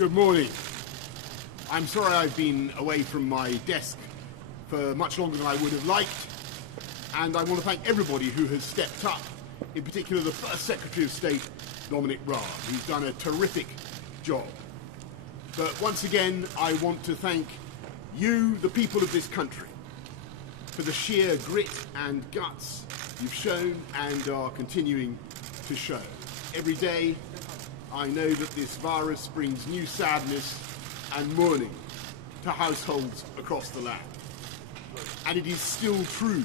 Good morning. I'm sorry I've been away from my desk for much longer than I would have liked, and I want to thank everybody who has stepped up, in particular the First Secretary of State, Dominic Raab, who's done a terrific job. But once again, I want to thank you, the people of this country, for the sheer grit and guts you've shown and are continuing to show. Every day, I know that this virus brings new sadness and mourning to households across the land. And it is still true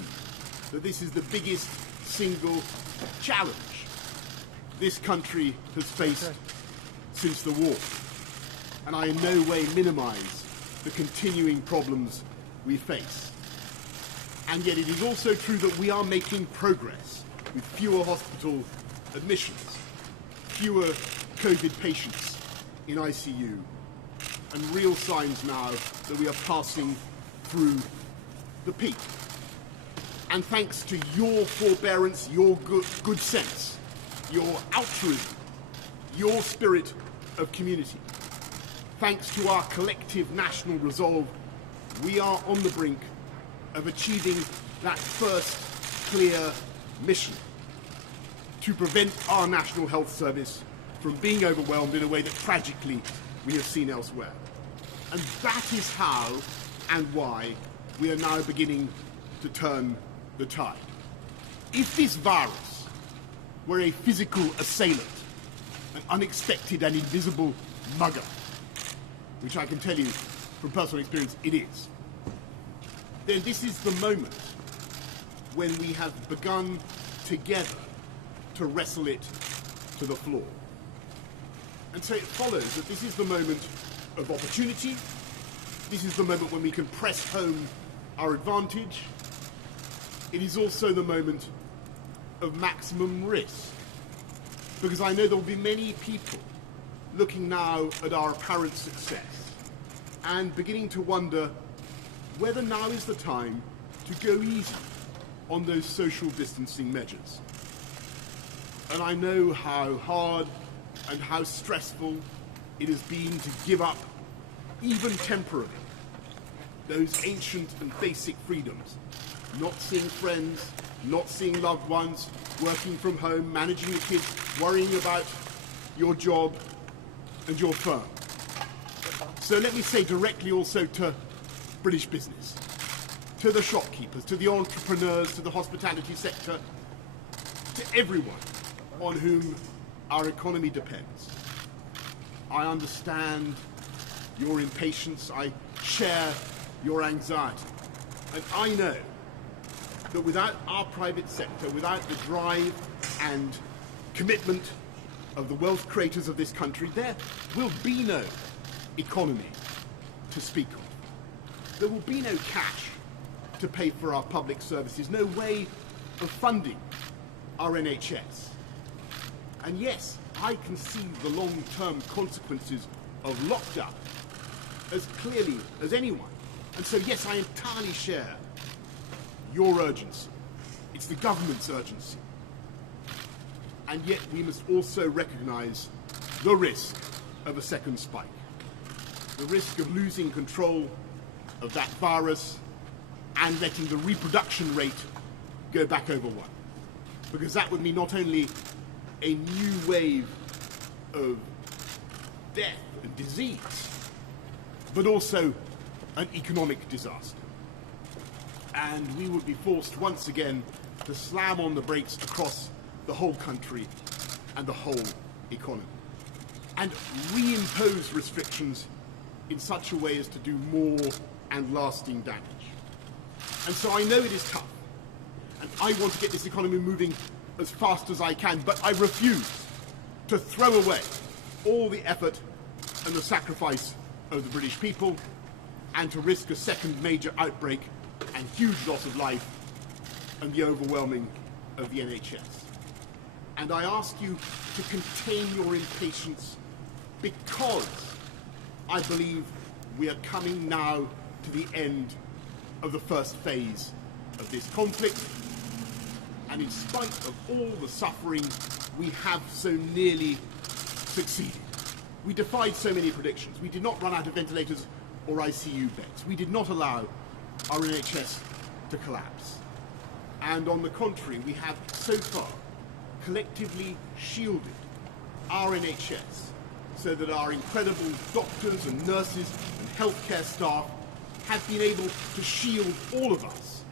that this is the biggest single challenge this country has faced since the war. And I in no way minimize the continuing problems we face. And yet it is also true that we are making progress with fewer hospital admissions, fewer COVID patients in ICU, and real signs now that we are passing through the peak. And thanks to your forbearance, your good sense, your altruism, your spirit of community, thanks to our collective national resolve, we are on the brink of achieving that first clear mission to prevent our National Health Service from being overwhelmed in a way that tragically we have seen elsewhere. And that is how and why we are now beginning to turn the tide. If this virus were a physical assailant, an unexpected and invisible mugger, which I can tell you from personal experience it is, then this is the moment when we have begun together to wrestle it to the floor. And so it follows that this is the moment of opportunity. This is the moment when we can press home our advantage. It is also the moment of maximum risk, because I know there will be many people looking now at our apparent success and beginning to wonder whether now is the time to go easy on those social distancing measures. And I know how hard and how stressful it has been to give up, even temporarily, those ancient and basic freedoms. Not seeing friends, not seeing loved ones, working from home, managing your kids, worrying about your job and your firm. So let me say directly also to British business, to the shopkeepers, to the entrepreneurs, to the hospitality sector, to everyone on whom our economy depends. I understand your impatience, I share your anxiety, and I know that without our private sector, without the drive and commitment of the wealth creators of this country, there will be no economy to speak of. There will be no cash to pay for our public services, no way of funding our NHS. And yes, I can see the long-term consequences of lockdown as clearly as anyone. And so yes, I entirely share your urgency. It's the government's urgency. And yet we must also recognise the risk of a second spike. The risk of losing control of that virus and letting the reproduction rate go back over 1. Because that would mean not only a new wave of death and disease, but also an economic disaster. And we would be forced once again to slam on the brakes across the whole country and the whole economy, and reimpose restrictions in such a way as to do more and lasting damage. And so I know it is tough, and I want to get this economy moving as fast as I can, but I refuse to throw away all the effort and the sacrifice of the British people, and to risk a second major outbreak and huge loss of life and the overwhelming of the NHS. And I ask you to contain your impatience, because I believe we are coming now to the end of the first phase of this conflict, and in spite of all the suffering, we have so nearly succeeded. We defied so many predictions. We did not run out of ventilators or ICU beds. We did not allow our NHS to collapse. And on the contrary, we have so far collectively shielded our NHS so that our incredible doctors and nurses and healthcare staff have been able to shield all of us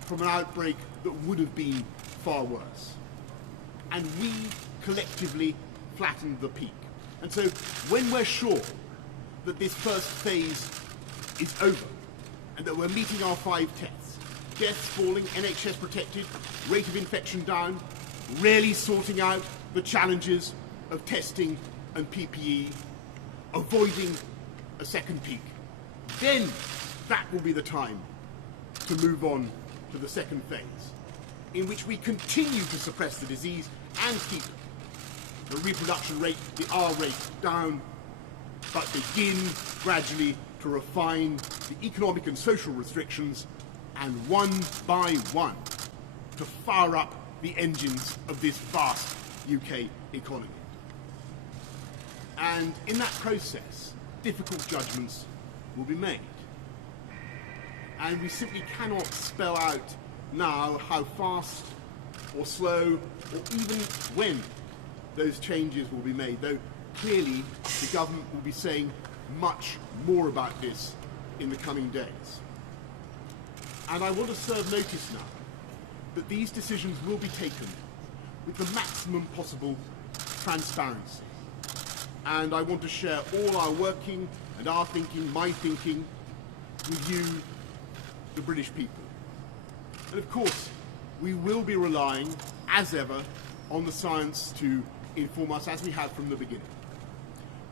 from an outbreak that would have been far worse. And we collectively flattened the peak. And so when we're sure that this first phase is over and that we're meeting our 5 tests, deaths falling, NHS protected, rate of infection down, really sorting out the challenges of testing and PPE, avoiding a second peak, then that will be the time to move on to the second phase, in which we continue to suppress the disease and keep the reproduction rate, the R rate, down, but begin gradually to refine the economic and social restrictions, and one by one to fire up the engines of this vast UK economy. And in that process, difficult judgments will be made. And we simply cannot spell out now how fast or slow or even when those changes will be made, though clearly the government will be saying much more about this in the coming days. And I want to serve notice now that these decisions will be taken with the maximum possible transparency. And I want to share all our working and our thinking, my thinking, with you, the British people. And of course, we will be relying, as ever, on the science to inform us, as we have from the beginning.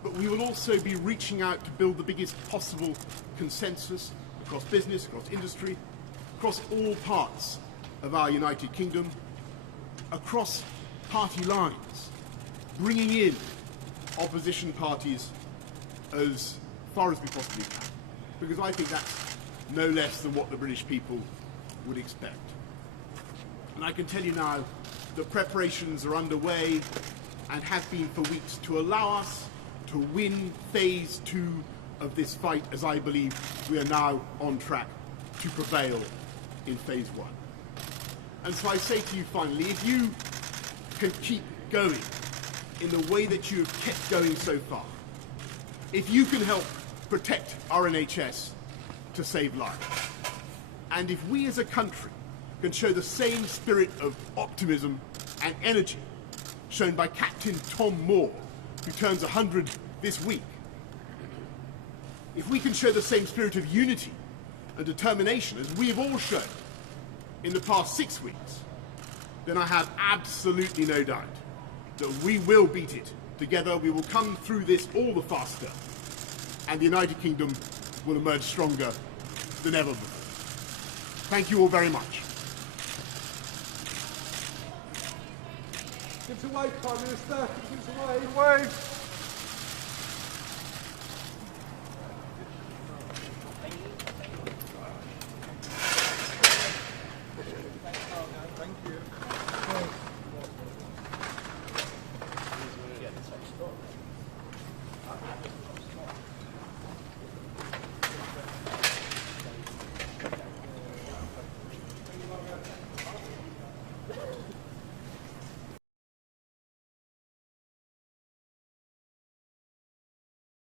But we will also be reaching out to build the biggest possible consensus across business, across industry, across all parts of our United Kingdom, across party lines, bringing in opposition parties as far as we possibly can, because I think that's no less than what the British people would expect. And I can tell you now that preparations are underway and have been for weeks to allow us to win phase 2 of this fight, as I believe we are now on track to prevail in phase 1. And so I say to you finally, if you can keep going in the way that you have kept going so far, if you can help protect our NHS to save lives, and if we as a country can show the same spirit of optimism and energy shown by Captain Tom Moore, who turns 100 this week, if we can show the same spirit of unity and determination as we have all shown in the past 6 weeks, then I have absolutely no doubt that we will beat it together. We will come through this all the faster, and the United Kingdom will emerge stronger than ever before. Thank you all very much. Give us a wave, Prime Minister. Give us a wave.